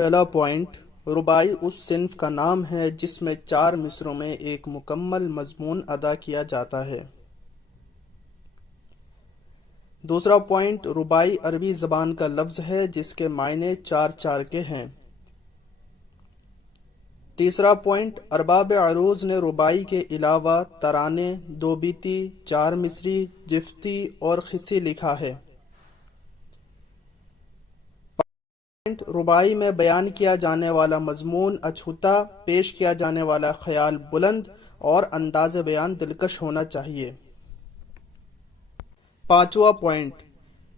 پہلا پوائنٹ، رباعی اس صنف کا نام ہے جس میں 4 مصروں میں ایک مکمل مضمون ادا کیا جاتا ہے۔ دوسرا پوائنٹ، رباعی عربی زبان کا لفظ ہے جس کے معنی 4 کے ہیں۔ تیسرا پوائنٹ، ارباب عروض نے رباعی کے علاوہ ترانے، دو بیتی، 4 مصری، جفتی اور خصی لکھا ہے۔ رباعی میں بیان کیا جانے والا مضمون اچھوتا، پیش کیا جانے والا خیال بلند اور انداز بیان دلکش ہونا چاہیے۔ پانچواں پوائنٹ،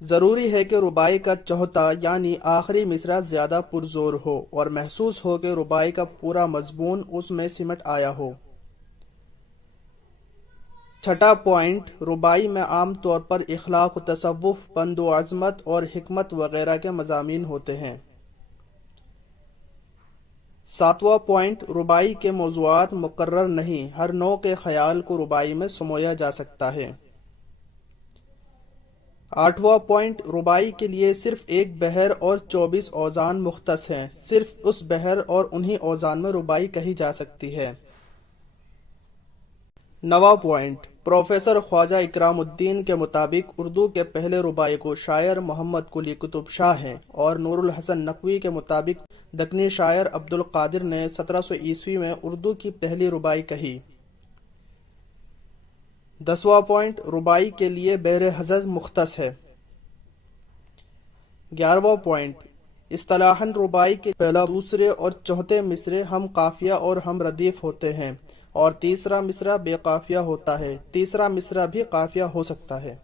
ضروری ہے کہ رباعی کا چوتھا یعنی آخری مصرع زیادہ پرزور ہو اور محسوس ہو کہ رباعی کا پورا مضمون اس میں سمٹ آیا ہو۔ چھٹا پوائنٹ، رباعی میں عام طور پر اخلاق و تصوف، پند و عظمت اور حکمت وغیرہ کے مضامین ہوتے ہیں۔ ساتواں پوائنٹ، رباعی کے موضوعات مقرر نہیں، ہر نوع کے خیال کو رباعی میں سمویا جا سکتا ہے۔ آٹھواں پوائنٹ، رباعی کے لیے صرف ایک بحر اور 24 اوزان مختص ہیں، صرف اس بحر اور انہی اوزان میں رباعی کہی جا سکتی ہے۔ نواں پوائنٹ، پروفیسر خواجہ اکرام الدین کے مطابق اردو کے پہلے رباعی کو شاعر محمد قلی قطب شاہ ہیں، اور نور الحسن نقوی کے مطابق دکنی شاعر عبد القادر نے 1700 عیسوی میں اردو کی پہلی رباعی کہی۔ 10واں پوائنٹ، رباعی کے لیے بحر حجز مختص ہے۔ 11واں پوائنٹ، اصطلاحاً رباعی کے پہلا، دوسرے اور چوتھے مصرے ہم قافیہ اور ہم ردیف ہوتے ہیں، اور تیسرا مصرع بے قافیہ ہوتا ہے، تیسرا مصرع بھی قافیہ ہو سکتا ہے۔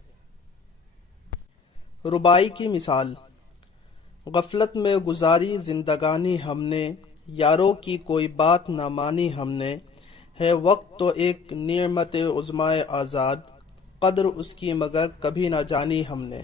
رباعی کی مثال: غفلت میں گزاری زندگانی ہم نے، یاروں کی کوئی بات نہ مانی ہم نے، ہے وقت تو ایک نعمت عظمائے آزاد، قدر اس کی مگر کبھی نہ جانی ہم نے۔